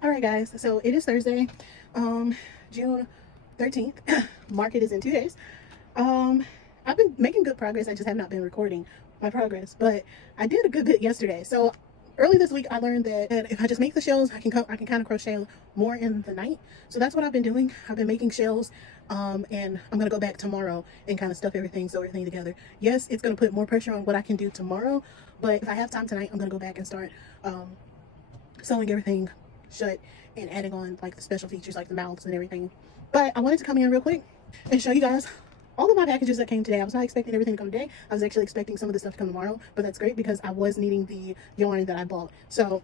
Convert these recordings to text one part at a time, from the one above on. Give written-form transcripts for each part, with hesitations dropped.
All right, guys. So it is Thursday, June 13th. Market is in 2 days. I've been making good progress. I just have not been recording my progress, but I did a good bit yesterday. So early this week, I learned that if I just make the shells, I can kind of crochet more in the night. So that's what I've been doing. I've been making shells, and I'm gonna go back tomorrow and kind of stuff everything, sew everything together. Yes, it's gonna put more pressure on what I can do tomorrow, but if I have time tonight, I'm gonna go back and start sewing everything shut and adding on like the special features like the mouths and everything. But I wanted to come in real quick and show you guys all of my packages that came today. I was not expecting everything to come today. I was actually expecting some of the stuff to come tomorrow, but that's great because I was needing the yarn that I bought. So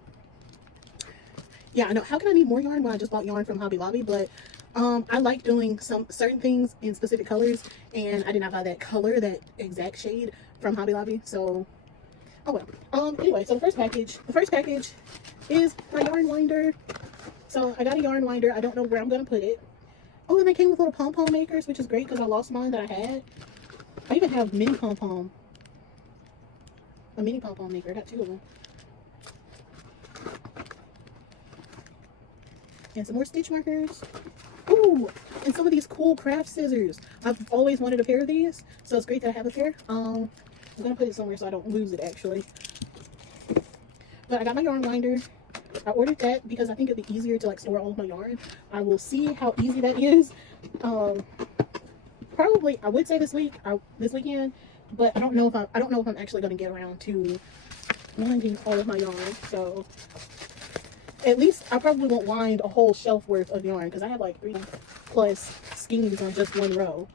yeah, I know, how can I need more yarn when I just bought yarn from Hobby Lobby? But I like doing some certain things in specific colors, and I did not buy that color, that exact shade from Hobby Lobby. So oh well. Anyway, so the first package is my yarn winder. So I got a yarn winder. I don't know where I'm gonna put it. Oh, and they came with little pom-pom makers, which is great because I lost mine that I had. I even have a mini pom-pom maker. I got 2 of them. And some more stitch markers. Ooh, and some of these cool craft scissors. I've always wanted a pair of these, so it's great that I have a pair. I'm gonna put it somewhere so I don't lose it actually. But I got my yarn winder. I ordered that because I think it'd be easier to like store all of my yarn. I will see how easy that is. Probably I would say this weekend, but I don't know if I'm actually gonna get around to winding all of my yarn. So at least I probably won't wind a whole shelf worth of yarn because I have like 3+ skeins on just one row.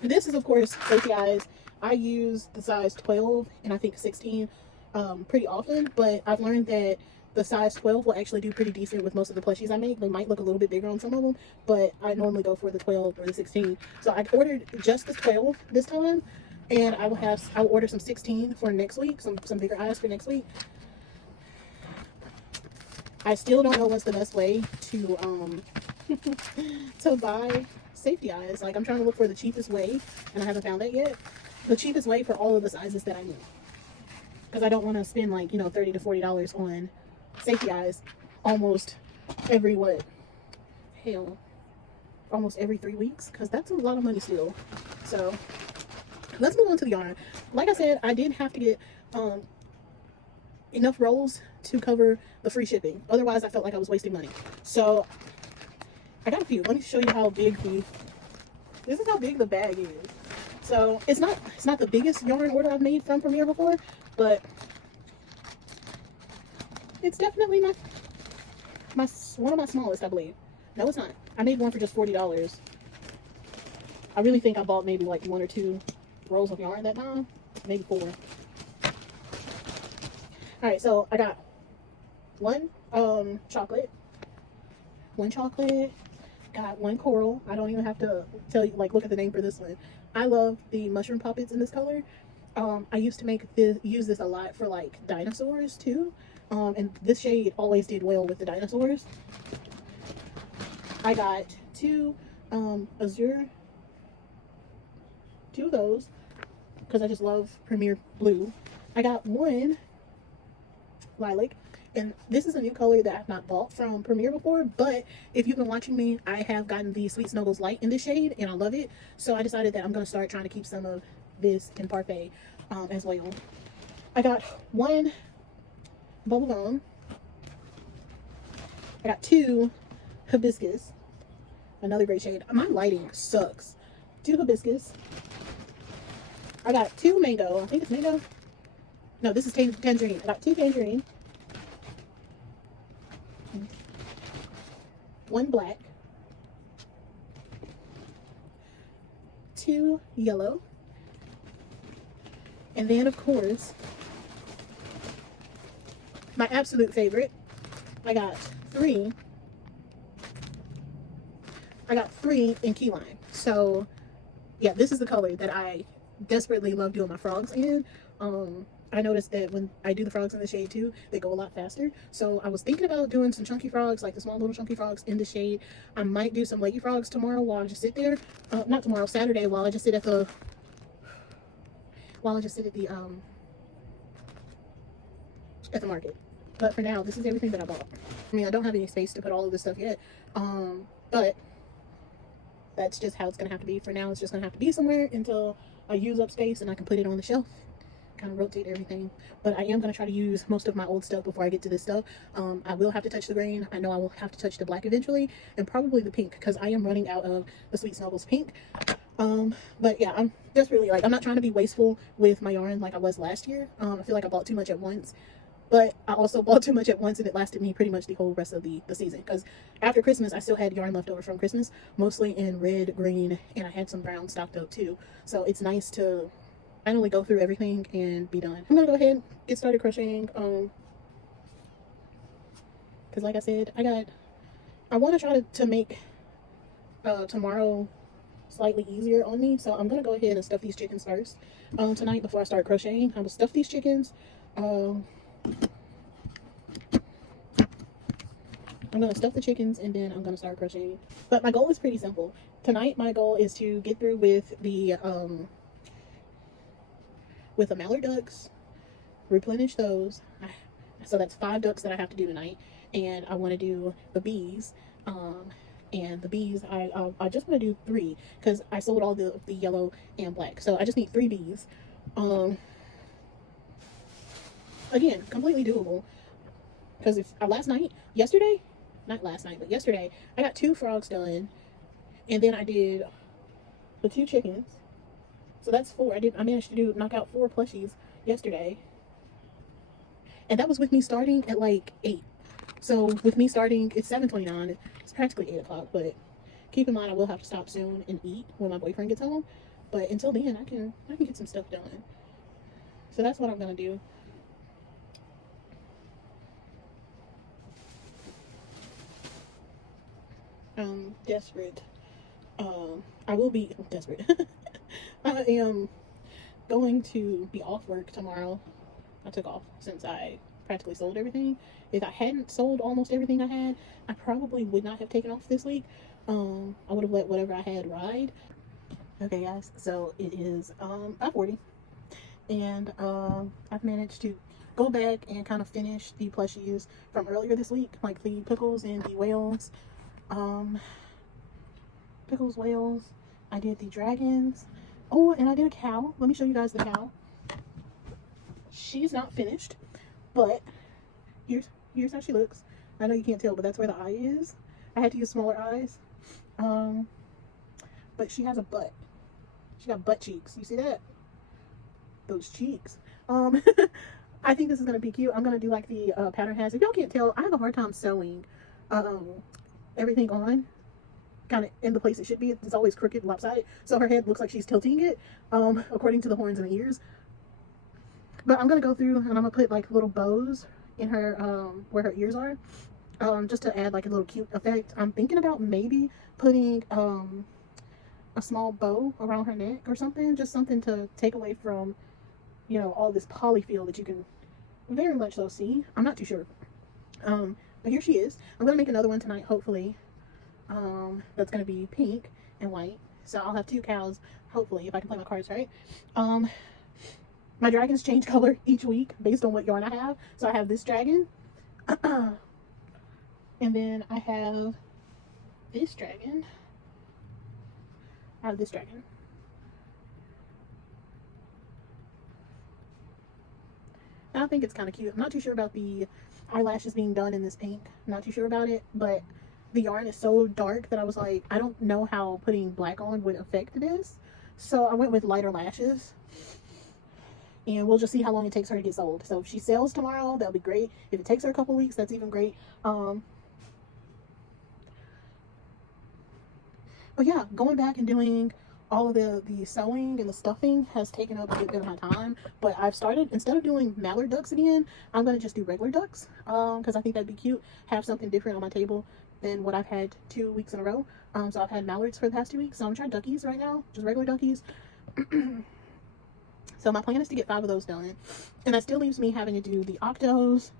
And this is of course safety eyes. I use the size 12 and I think 16 pretty often, but I've learned that the size 12 will actually do pretty decent with most of the plushies I make. They might look a little bit bigger on some of them, but I normally go for the 12 or the 16. So I ordered just the 12 this time, and I will order some 16 for next week, some bigger eyes for next week. I still don't know what's the best way to to buy safety eyes. Like, I'm trying to look for the cheapest way, and I haven't found that yet. The cheapest way for all of the sizes that I need, because I don't want to spend like, you know, $30 to $40 on safety eyes almost every almost every 3 weeks, because that's a lot of money still. So let's move on to the yarn. Like I said, I did have to get enough rolls to cover the free shipping, otherwise I felt like I was wasting money. So I got a few. Let me show you how big this is how big the bag is. So it's not the biggest yarn order I've made from Premier before, but it's definitely one of my smallest, I believe. No, it's not. I made one for just $40. I really think I bought maybe like 1 or 2 rolls of yarn that time, maybe 4. All right, so I got one chocolate, got 1 coral. I don't even have to tell you, like, look at the name for this one. I love the mushroom puppets in this color. I used to use this a lot for like dinosaurs too. And this shade always did well with the dinosaurs. I got 2 azure, 2 of those because I just love Premier Blue. I got 1 lilac, and this is a new color that I've not bought from Premier before, but if you've been watching me, I have gotten the Sweet Snuggles Light in this shade and I love it. So I decided that I'm going to start trying to keep some of this in parfait as well. I got 1 bubble gum. I got 2 hibiscus, another great shade. My lighting sucks. 2 hibiscus. I got 2 mango. I think it's mango. No, this is tangerine. I got 2 tangerine. 1 black. 2 yellow. And then, of course, my absolute favorite, I got 3 in key lime. So yeah, this is the color that I desperately love doing my frogs in. I noticed that when I do the frogs in the shade too, they go a lot faster. So I was thinking about doing some chunky frogs, like the small little chunky frogs in the shade. I might do some leggy frogs tomorrow while I just sit there. Not tomorrow, Saturday, while I just sit at the market. But for now, this is everything that I bought. I mean, I don't have any space to put all of this stuff yet. But that's just how it's gonna have to be. For now, it's just gonna have to be somewhere until I use up space and I can put it on the shelf. Kind of rotate everything. But I am going to try to use most of my old stuff before I get to this stuff. I will have to touch the green. I know I will have to touch the black eventually, and probably the pink, because I am running out of the Sweet Snuggles pink. But yeah, I'm just really like, I'm not trying to be wasteful with my yarn like I was last year. I feel like I bought too much at once, but I also bought too much at once, and it lasted me pretty much the whole rest of the season, because after Christmas I still had yarn left over from Christmas, mostly in red, green, and I had some brown stocked up too. So it's nice to finally go through everything and be done. I'm gonna go ahead and get started crocheting, because like I said, I want to try to make tomorrow slightly easier on me. So I'm gonna go ahead and stuff these chickens first tonight before I start crocheting. I will stuff these chickens. I'm gonna stuff the chickens and then I'm gonna start crocheting. But my goal is pretty simple. Tonight my goal is to get through with the mallard ducks, replenish those. So that's 5 ducks that I have to do tonight, and I want to do the bees. And the bees, I just want to do 3 because I sold all the yellow and black, so I just need 3 bees. Again, completely doable, because if yesterday, not last night, but yesterday, I got 2 frogs done, and then I did the 2 chickens. So that's 4. I managed to knock out 4 plushies yesterday. And that was with me starting at like 8. So with me starting, it's 7:29. It's practically 8 o'clock. But keep in mind, I will have to stop soon and eat when my boyfriend gets home. But until then, I can get some stuff done. So that's what I'm gonna do. Desperate. I will be desperate. I am going to be off work tomorrow. I took off since I practically sold everything. If I hadn't sold almost everything I had, I probably would not have taken off this week. I would have let whatever I had ride. Okay guys, so it is 5:40, and I've managed to go back and kind of finish the plushies from earlier this week, like the pickles and the whales. Pickles, whales. I did the dragons. Oh, and I did a cow. Let me show you guys the cow. She's not finished, but here's how she looks. I know you can't tell, but that's where the eye is. I had to use smaller eyes. But she has a butt. She got butt cheeks. You see that? Those cheeks. I think this is gonna be cute. I'm gonna do like the pattern has. If y'all can't tell, I have a hard time sewing everything on kind of in the place it should be. It's always crooked, lopsided, so her head looks like she's tilting it according to the horns and the ears. But I'm gonna go through and I'm gonna put like little bows in her where her ears are, just to add like a little cute effect. I'm thinking about maybe putting a small bow around her neck or something, just something to take away from, you know, all this polyfill that you can very much so see. I'm not too sure. But here she is. I'm gonna make another one tonight, hopefully. That's gonna be pink and white. So I'll have 2 cows, hopefully, if I can play my cards right. My dragons change color each week based on what yarn I have. So I have this dragon. And then I have this dragon. I have this dragon. And I think it's kind of cute. I'm not too sure about the eyelashes being done in this pink. I'm not too sure about it, but the yarn is so dark that I was like, I don't know how putting black on would affect this. So I went with lighter lashes. And we'll just see how long it takes her to get sold. So if she sells tomorrow, that'll be great. If it takes her a couple weeks, that's even great. But yeah, going back and doing all of the sewing and the stuffing has taken up a bit of my time. But I've started, instead of doing mallard ducks again, I'm going to just do regular ducks. Because I think that'd be cute. Have something different on my table than what I've had 2 weeks in a row. So I've had mallards for the past 2 weeks. So I'm trying duckies right now. Just regular duckies. So my plan is to get 5 of those done. And that still leaves me having to do the octos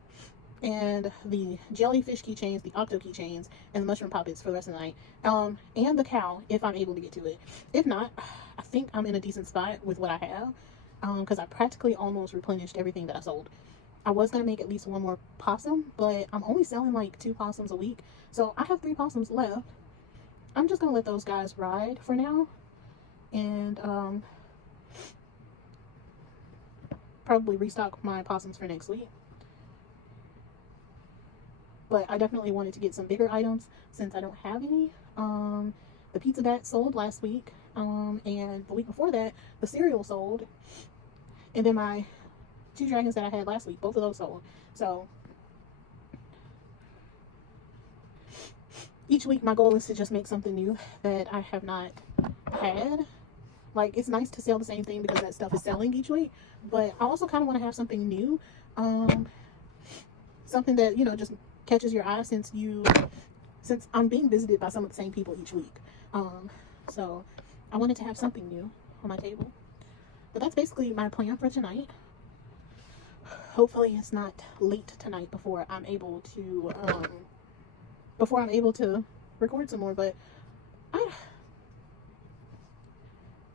and the jellyfish keychains, the octo keychains, and the mushroom poppets for the rest of the night. And the cow, if I'm able to get to it. If not, I think I'm in a decent spot with what I have. Because I practically almost replenished everything that I sold. I was going to make at least one more possum, but I'm only selling like 2 possums a week. So I have 3 possums left. I'm just going to let those guys ride for now. And probably restock my possums for next week. But I definitely wanted to get some bigger items since I don't have any. The pizza bat sold last week. And the week before that, the cereal sold. And then my 2 dragons that I had last week, both of those sold. So each week my goal is to just make something new that I have not had. Like, it's nice to sell the same thing because that stuff is selling each week, but I also kind of want to have something new, something that, you know, just catches your eye since I'm being visited by some of the same people each week. So I wanted to have something new on my table. But that's basically my plan for tonight. Hopefully it's not late tonight before I'm able to record some more, but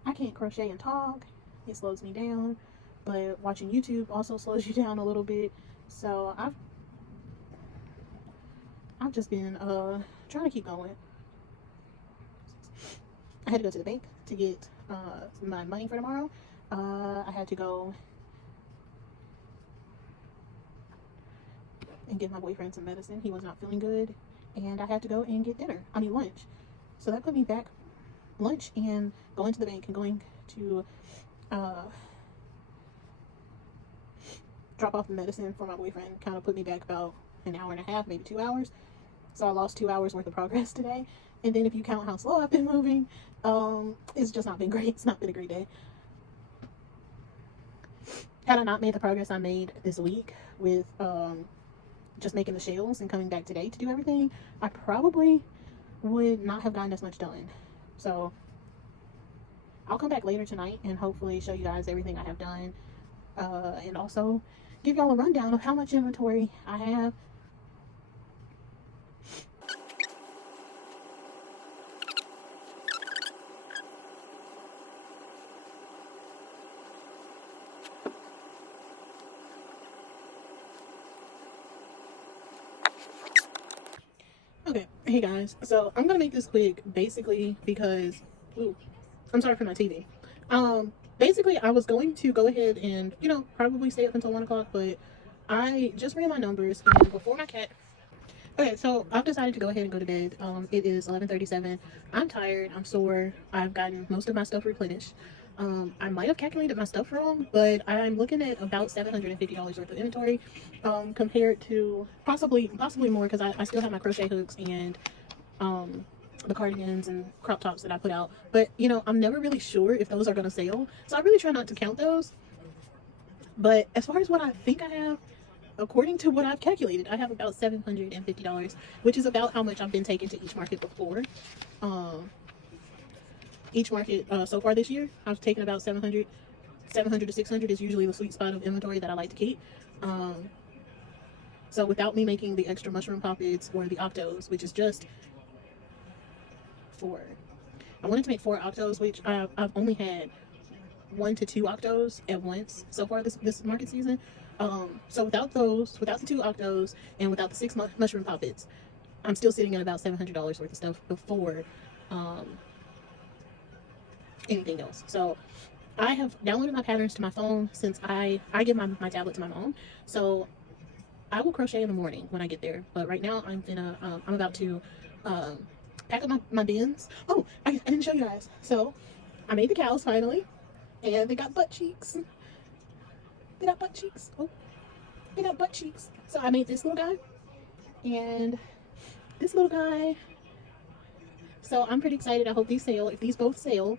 I can't crochet and talk. It slows me down, but watching YouTube also slows you down a little bit. So I've just been trying to keep going. I had to go to the bank to get my money for tomorrow. I had to go and give my boyfriend some medicine. He was not feeling good, and I had to go and get lunch. So that put me back. Lunch and going to the bank and going to drop off the medicine for my boyfriend kind of put me back about an hour and a half, maybe 2 hours. So I lost 2 hours worth of progress today. And then if you count how slow I've been moving, it's just not been great. It's not been a great day. Had I not made the progress I made this week with just making the shells and coming back today to do everything, I probably would not have gotten as much done. So I'll come back later tonight and hopefully show you guys everything I have done, and also give y'all a rundown of how much inventory I have. Okay, hey guys, so I'm gonna make this quick basically because, ooh, I'm sorry for my TV. Basically I was going to go ahead and, you know, probably stay up until 1 o'clock, but I just ran my numbers and before my cat. Okay, so I've decided to go ahead and go to bed. It is 11:37. I'm tired, I'm sore, I've gotten most of my stuff replenished. I might have calculated my stuff wrong, but I'm looking at about $750 worth of inventory, compared to possibly more, because I still have my crochet hooks and the cardigans and crop tops that I put out. But, you know, I'm never really sure if those are going to sell, so I really try not to count those. But as far as what I think I have, according to what I've calculated, I have about $750, which is about how much I've been taking to each market before. Each market so far this year, I've taken about 700 to 600 is usually the sweet spot of inventory that I like to keep. So without me making the extra mushroom poppets or the octos, which is just 4. I wanted to make 4 octos, which I've only had 1 to 2 octos at once so far this market season. So without those, without the 2 octos, and without the 6 mushroom poppets, I'm still sitting at about $700 worth of stuff before anything else. So I have downloaded my patterns to my phone since I give my tablet to my mom. So I will crochet in the morning when I get there. But right now I'm about to pack up my bins. Oh, I didn't show you guys. So I made the cows finally, and they got butt cheeks. They got butt cheeks. Oh, they got butt cheeks. So I made this little guy and this little guy. So I'm pretty excited. I hope these sell. If these both sell,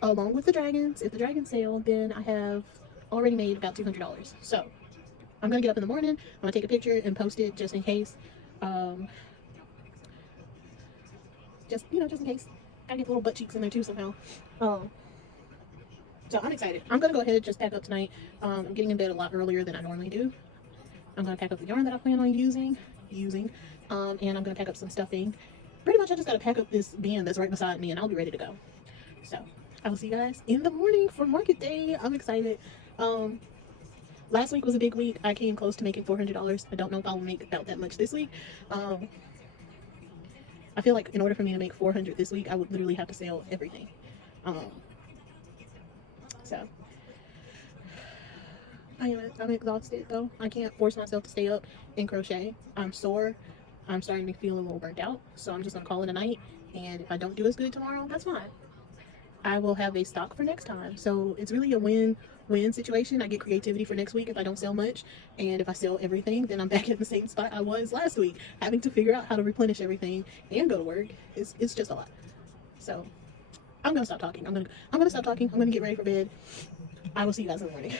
along with the dragons, if the dragons sell, then I have already made about $200. So I'm gonna get up in the morning. I'm gonna take a picture and post it just in case. Just in case. Gotta get the little butt cheeks in there too somehow. So I'm excited. I'm gonna go ahead and just pack up tonight. I'm getting in bed a lot earlier than I normally do. I'm gonna pack up the yarn that I plan on using, and I'm gonna pack up some stuffing. Pretty much I just gotta pack up this bin that's right beside me and I'll be ready to go. So I will see you guys in the morning for market day. I'm excited. last week was a big week. I came close to making $400. I don't know if I'll make about that much this week. I feel like in order for me to make 400 this week, I would literally have to sell everything. So I'm exhausted though. I can't force myself to stay up and crochet. I'm sore. I'm starting to feel a little burnt out. So I'm just gonna call it a night. And if I don't do as good tomorrow, that's fine. I will have a stock for next time. So it's really a win-win situation. I get creativity for next week if I don't sell much. And if I sell everything, then I'm back at the same spot I was last week, having to figure out how to replenish everything and go to work. It's just a lot. So I'm gonna stop talking. I'm gonna stop talking. I'm gonna get ready for bed. I will see you guys in the morning.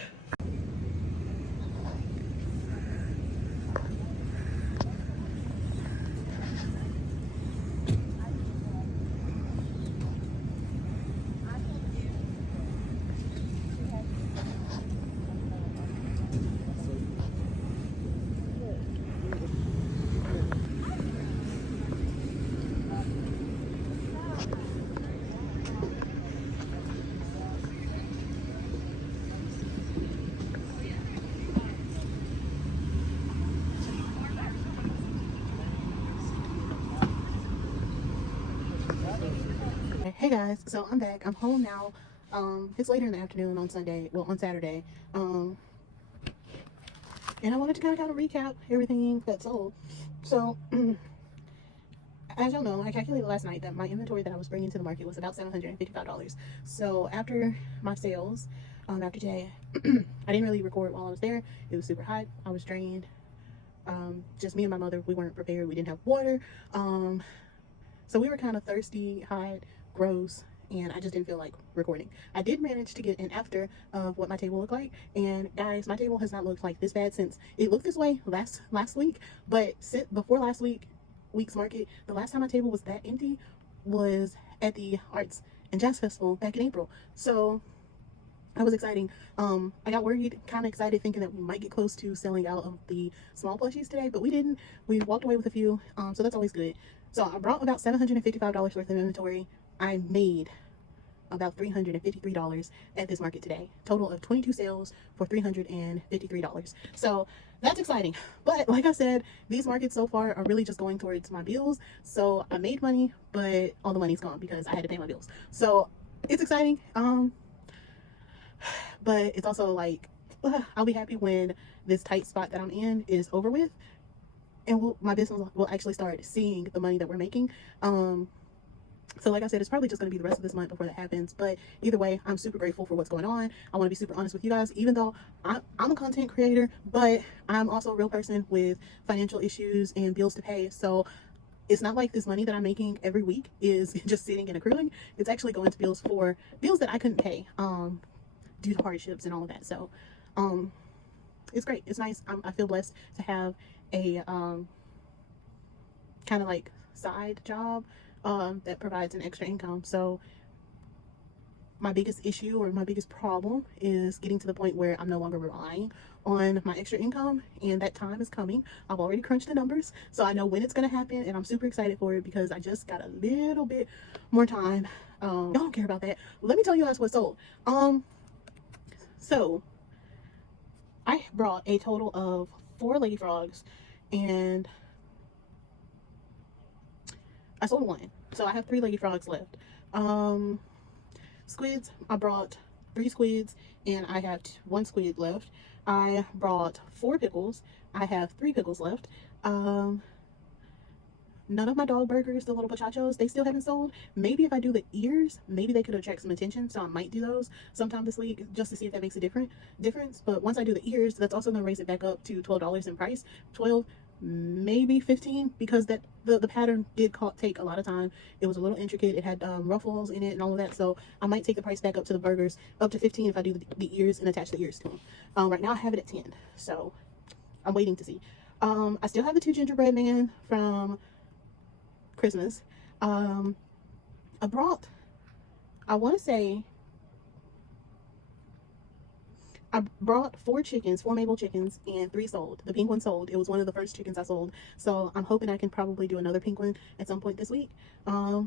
Hey guys, so I'm back. I'm home now. It's later in the afternoon on Sunday, well on Saturday. And I wanted to kind of recap everything that's sold. So as y'all know, I calculated last night that my inventory that I was bringing to the market was about $755. So after my sales, after today, I didn't really record while I was there. It was super hot. I was drained. Just me and my mother, we weren't prepared. We didn't have water. So we were kind of thirsty, hot, gross, and I just didn't feel like recording. I did manage to get an after of what my table looked like, and guys, my table has not looked like this bad since it looked this way last week. But before last week's market, the last time my table was that empty was at the Arts and Jazz Festival back in April. So that was exciting. I got worried, kind of excited, thinking that we might get close to selling out of the small plushies today, but we didn't. We walked away with a few, so that's always good. So I brought about $755 worth of inventory. I made about $353 at this market today. Total of 22 sales for $353. So that's exciting. But like I said, these markets so far are really just going towards my bills. So I made money, but all the money's gone because I had to pay my bills. So it's exciting. But it's also like, I'll be happy when this tight spot that I'm in is over with, and my business will actually start seeing the money that we're making. So like I said, it's probably just going to be the rest of this month before that happens. But either way, I'm super grateful for what's going on. I want to be super honest with you guys, even though I'm a content creator, but I'm also a real person with financial issues and bills to pay. So it's not like this money that I'm making every week is just sitting and accruing. It's actually going to bills that I couldn't pay due to hardships and all of that. So it's great. It's nice. I feel blessed to have a kind of like side job that provides an extra income. So my biggest issue or my biggest problem is getting to the point where I'm no longer relying on my extra income, and that time is coming. I've already crunched the numbers, so I know when it's going to happen, and I'm super excited for it because I just got a little bit more time. Y'all don't care about that. Let me tell you guys what's sold. So I brought a total of 4 lady frogs, and I sold 1. So I have 3 lady frogs left. Squids, I brought 3 squids, and I have 1 squid left. I brought 4 pickles. I have 3 pickles left. None of my dog burgers, the little pachachos, they still haven't sold. Maybe if I do the ears, maybe they could attract some attention, so I might do those sometime this week just to see if that makes a difference. But once I do the ears, that's also going to raise it back up to $12 in price. 12, maybe 15, because the pattern did take a lot of time. It was a little intricate. It had ruffles in it and all of that, so I might take the price back up to the burgers up to 15 if I do the ears and attach the ears to them. Right now I have it at 10, so I'm waiting to see. I still have the 2 gingerbread man from Christmas. I brought, I want to say, I brought 4 chickens, 4 Mabel chickens, and 3 sold. The pink one sold. It was one of the first chickens I sold. So I'm hoping I can probably do another pink one at some point this week. My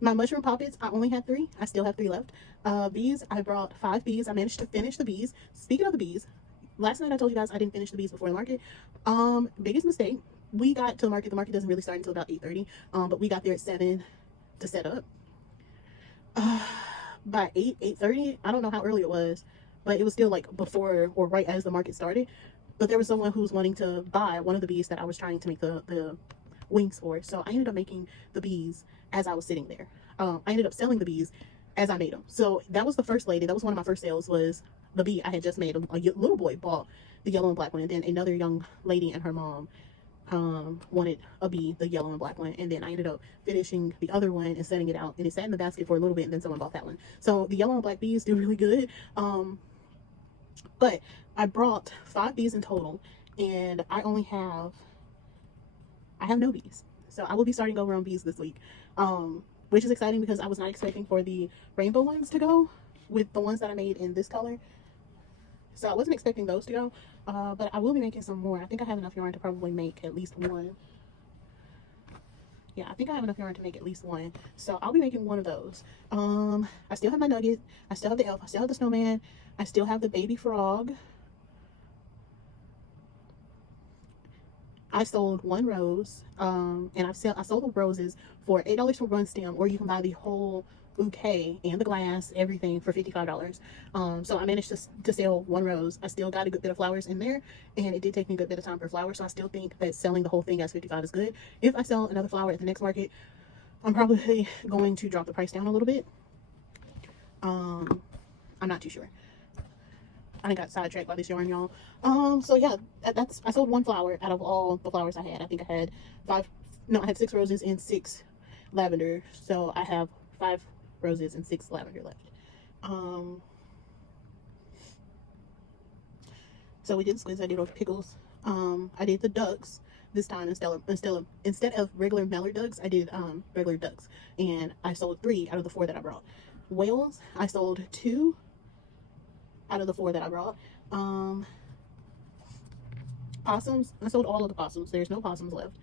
mushroom poppets, I only had 3. I still have 3 left. Bees, I brought 5 bees. I managed to finish the bees. Speaking of the bees, last night I told you guys I didn't finish the bees before the market. Biggest mistake. We got to the market. The market doesn't really start until about 8:30. But we got there at 7 to set up. By 8:30, I don't know how early it was, but it was still like before or right as the market started. But there was someone who was wanting to buy one of the bees that I was trying to make the wings for. So I ended up making the bees as I was sitting there. I ended up selling the bees as I made them. So that was the first lady. That was one of my first sales, was the bee I had just made. A little boy bought the yellow and black one, and then another young lady and her mom wanted a bee, the yellow and black one, and then I ended up finishing the other one and setting it out, and it sat in the basket for a little bit, and then someone bought that one. So the yellow and black bees do really good. But I brought 5 bees in total, and I have no bees. So I will be starting over on bees this week, which is exciting because I was not expecting for the rainbow ones to go with the ones that I made in this color. So I wasn't expecting those to go, but I will be making some more. I think I have enough yarn to probably make at least one. Yeah, I think I have enough yarn to make at least one. So I'll be making one of those. I still have my nugget. I still have the elf. I still have the snowman. I still have the baby frog. I sold 1 rose, and I sold the roses for $8 for one stem, or you can buy the whole bouquet and the glass, everything, for $55. So I managed to sell 1 rose. I still got a good bit of flowers in there, and it did take me a good bit of time per flower, so I still think that selling the whole thing as $55 is good. If I sell another flower at the next market, I'm probably going to drop the price down a little bit. I'm not too sure. I done got sidetracked by this yarn, y'all. So yeah, I sold 1 flower out of all the flowers I had. I think I had I had 6 roses and 6 lavender. So I have 5 roses and 6 lavender left. So we did the squids. I did those pickles. I did the ducks this time instead of regular mallard ducks. I did regular ducks, and I sold 3 out of the 4 that I brought. Whales, I sold 2 out of the 4 that I brought. Possums, I sold all of the possums. There's no possums left.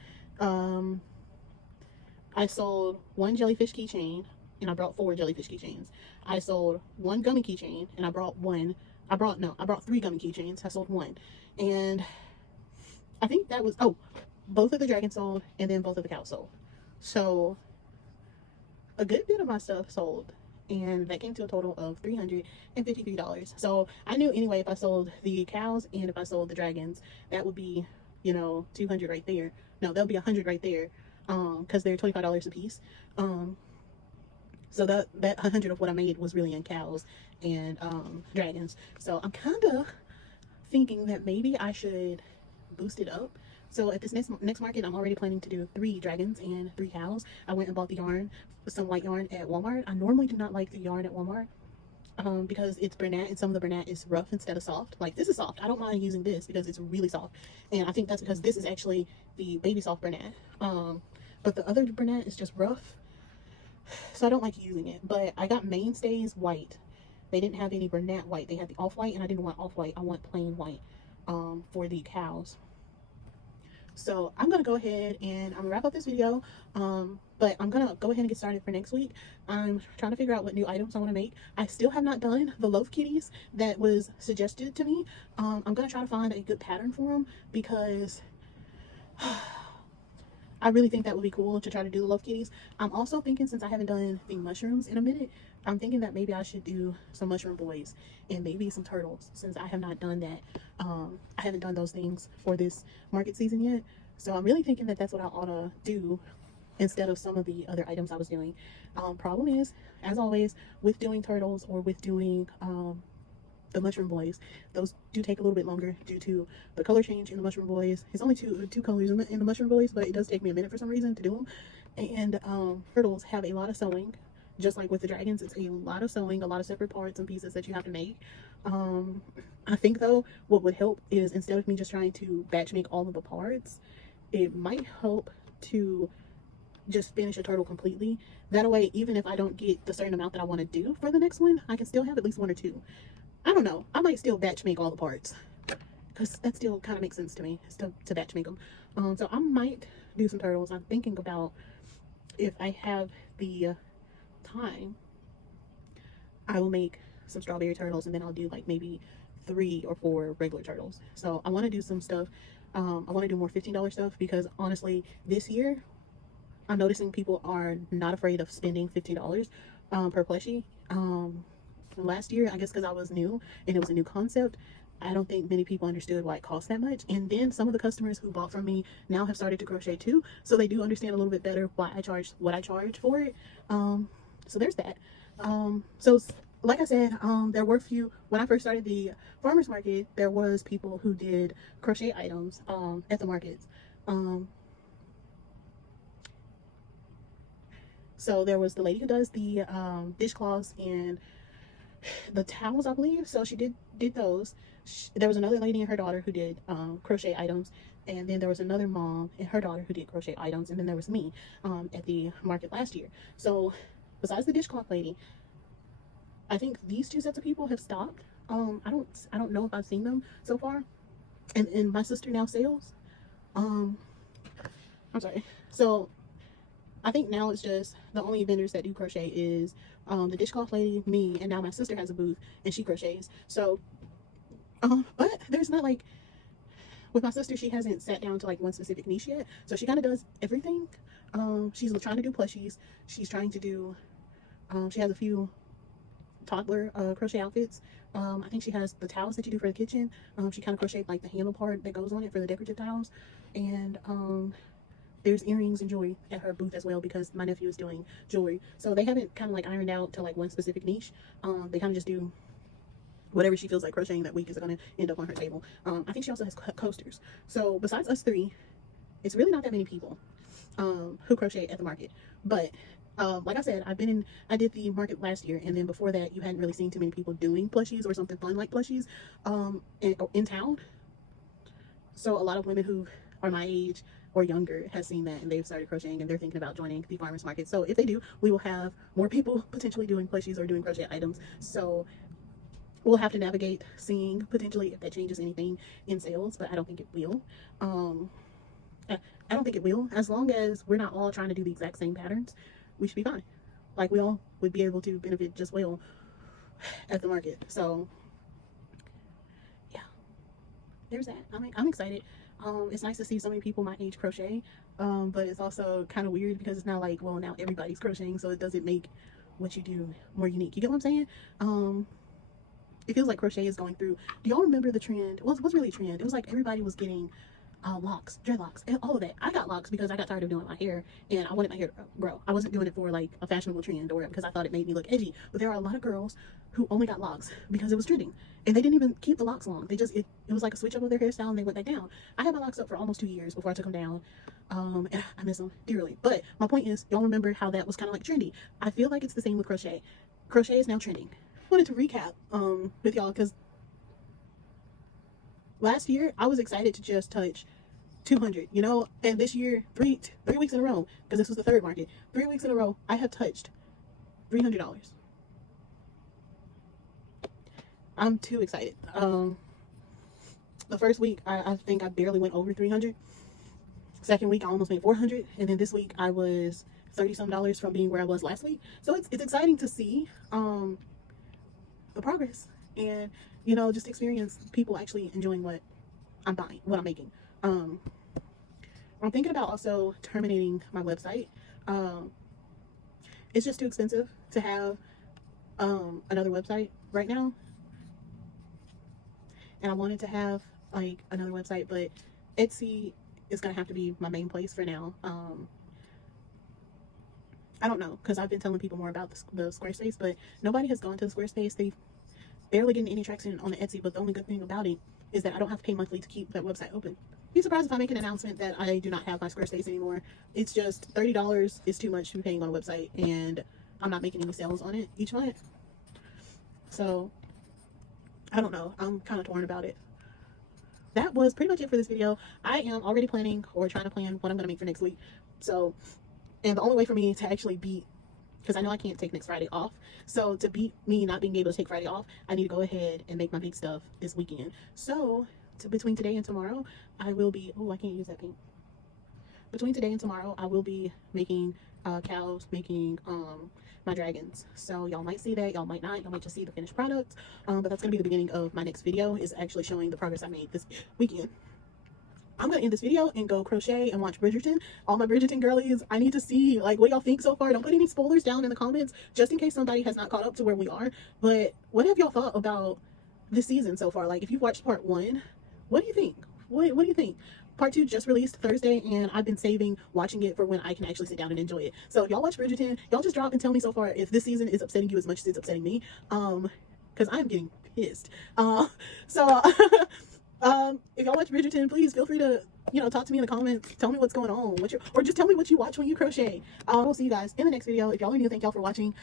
I sold 1 jellyfish keychain, and I brought 4 jellyfish keychains. I sold 1 gummy keychain, and I brought 3 gummy keychains. I sold 1. And I think that was, both of the dragons sold, and then both of the cows sold. So a good bit of my stuff sold, and that came to a total of $353. So I knew anyway, if I sold the cows and if I sold the dragons, that would be, 200 right there. No, that would be 100 right there, because they're $25 a piece. So that 100 of what I made was really in cows and dragons. So I'm kind of thinking that maybe I should boost it up. So at this next market, I'm already planning to do 3 dragons and 3 cows. I went and bought the yarn, some white yarn at Walmart. I normally do not like the yarn at Walmart because it's Bernat, and some of the Bernat is rough instead of soft. Like, this is soft. I don't mind using this because it's really soft. And I think that's because this is actually the baby soft Bernat. But the other Bernat is just rough. So I don't like using it. But I got Mainstays white. They didn't have any Bernat white. They had the off-white, and I didn't want off-white. I want plain white for the cows. So I'm going to go ahead and I'm going to wrap up this video, but I'm going to go ahead and get started for next week. I'm trying to figure out what new items I want to make. I still have not done the loaf kitties that was suggested to me. I'm going to try to find a good pattern for them, because I really think that would be cool to try to do the loaf kitties. I'm also thinking, since I haven't done the mushrooms in a minute, I'm thinking that maybe I should do some mushroom boys and maybe some turtles, since I have not done that. I haven't done those things for this market season yet. So I'm really thinking that that's what I ought to do instead of some of the other items I was doing. Problem is, as always, with doing turtles or with doing the mushroom boys, those do take a little bit longer due to the color change in the mushroom boys. It's only two colors in the mushroom boys, but it does take me a minute for some reason to do them. And turtles have a lot of sewing. Just like with the dragons, it's a lot of sewing, a lot of separate parts and pieces that you have to make. I think, though, what would help is, instead of me just trying to batch make all of the parts, it might help to just finish a turtle completely. That way, even if I don't get the certain amount that I want to do for the next one, I can still have at least 1 or 2. I don't know. I might still batch make all the parts, because that still kind of makes sense to me, to batch make them. So I might do some turtles. I'm thinking about, if I have the time, I will make some strawberry turtles, and then I'll do like maybe 3 or 4 regular turtles. So I want to do some stuff. I want to do more $15 stuff because honestly, this year I'm noticing people are not afraid of spending $15 per plushie. Last year, I guess because I was new and it was a new concept, I don't think many people understood why it cost that much. And then some of the customers who bought from me now have started to crochet too, so they do understand a little bit better why I charge what I charge for it. So there's that. So like I said, there were few when I first started the farmers market. There was people who did crochet items at the markets. So there was the lady who does the dishcloths and the towels, I believe. So she did those. There was another lady and her daughter who did crochet items, and then there was another mom and her daughter who did crochet items, and then there was me at the market last year. So besides the dishcloth lady, I think these 2 sets of people have stopped. I don't know if I've seen them so far, and my sister now sells. I'm sorry. So I think now it's just the only vendors that do crochet is the dishcloth lady, me, and now my sister has a booth and she crochets. So, but there's not like, with my sister, she hasn't sat down to like one specific niche yet. So she kind of does everything. She's trying to do plushies. She's trying to do, she has a few toddler crochet outfits. I think she has the towels that you do for the kitchen. She kind of crocheted like the handle part that goes on it for the decorative towels. And there's earrings and jewelry at her booth as well because my nephew is doing jewelry. So they haven't kind of like ironed out to like one specific niche. They kind of just do whatever she feels like crocheting that week is going to end up on her table. I think she also has coasters. So besides us 3, it's really not that many people who crochet at the market. But like I said, I did the market last year, and then before that you hadn't really seen too many people doing plushies or something fun like plushies in town. So a lot of women who are my age or younger has seen that and they've started crocheting and they're thinking about joining the farmers market. So if they do, we will have more people potentially doing plushies or doing crochet items. So we'll have to navigate seeing potentially if that changes anything in sales, but I don't think it will. I don't think it will. As long as we're not all trying to do the exact same patterns, we should be fine. Like we all would be able to benefit just well at the market. So yeah, there's that. I'm excited. It's nice to see so many people my age crochet, but it's also kind of weird because it's not like, well, now everybody's crocheting, so it doesn't make what you do more unique. You get what I'm saying? It feels like crochet is going through. Do y'all remember the trend? Well, it was really a trend. It was like everybody was getting locks, dreadlocks, and all of that. I got locks because I got tired of doing my hair and I wanted my hair to grow. I wasn't doing it for like a fashionable trend or because I thought it made me look edgy. But there are a lot of girls who only got locks because it was trending, and they didn't even keep the locks long. They just it was like a switch up of their hairstyle and they went back down. I had my locks up for almost 2 years before I took them down, and I miss them dearly. But my point is, y'all remember how that was kind of like trendy. I feel like it's the same with crochet. Crochet is now trending. I wanted to recap with y'all because last year I was excited to just touch 200, you know, and this year, three weeks in a row, because this was the 3rd market, 3 weeks in a row, I have touched $300. I'm too excited. The first week, I think I barely went over 300. Second week, I almost made 400, and then this week, I was $30-some from being where I was last week. So it's exciting to see the progress, and you know, just experience people actually enjoying what I'm buying, what I'm making. I'm thinking about also terminating my website. It's just too expensive to have another website right now, and I wanted to have like another website, but Etsy is gonna have to be my main place for now. I don't know, because I've been telling people more about the Squarespace, but nobody has gone to the Squarespace. They barely getting any traction on the Etsy, but the only good thing about it is that I don't have to pay monthly to keep that website open. Be surprised if I make an announcement that I do not have my Squarespace anymore. It's just $30 is too much to be paying on a website, and I'm not making any sales on it each month. So I don't know. I'm kind of torn about it. That was pretty much it for this video. I am already planning or trying to plan what I'm going to make for next week. So, and the only way for me to actually beat, because I know I can't take next Friday off. So to beat me not being able to take Friday off, I need to go ahead and make my big stuff this weekend. So between today and tomorrow, I will be, oh, I can't use that paint. between today and tomorrow, I will be making cows, making my dragons. So y'all might see that, y'all might not, y'all might just see the finished product. But that's gonna be the beginning of my next video, is actually showing the progress I made this weekend. I'm gonna end this video and go crochet and watch Bridgerton. All my Bridgerton girlies, I need to see like what y'all think so far. Don't put any spoilers down in the comments, just in case somebody has not caught up to where we are. But what have y'all thought about this season so far? Like, if you've watched part 1, what do you think? What do you think? Part 2 just released Thursday, and I've been saving watching it for when I can actually sit down and enjoy it. So if y'all watch Bridgerton, y'all just drop and tell me so far if this season is upsetting you as much as it's upsetting me. Because I'm getting pissed. If y'all watch Bridgerton, please feel free to, talk to me in the comments. Tell me what's going on. Or just tell me what you watch when you crochet. We'll see you guys in the next video. If y'all are new, thank y'all for watching.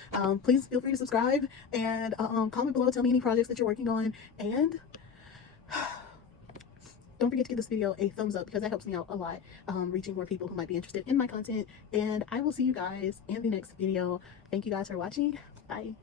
Please feel free to subscribe and comment below. Tell me any projects that you're working on. And don't forget to give this video a thumbs up, because that helps me out a lot, reaching more people who might be interested in my content. And I will see you guys in the next video. Thank you guys for watching. Bye.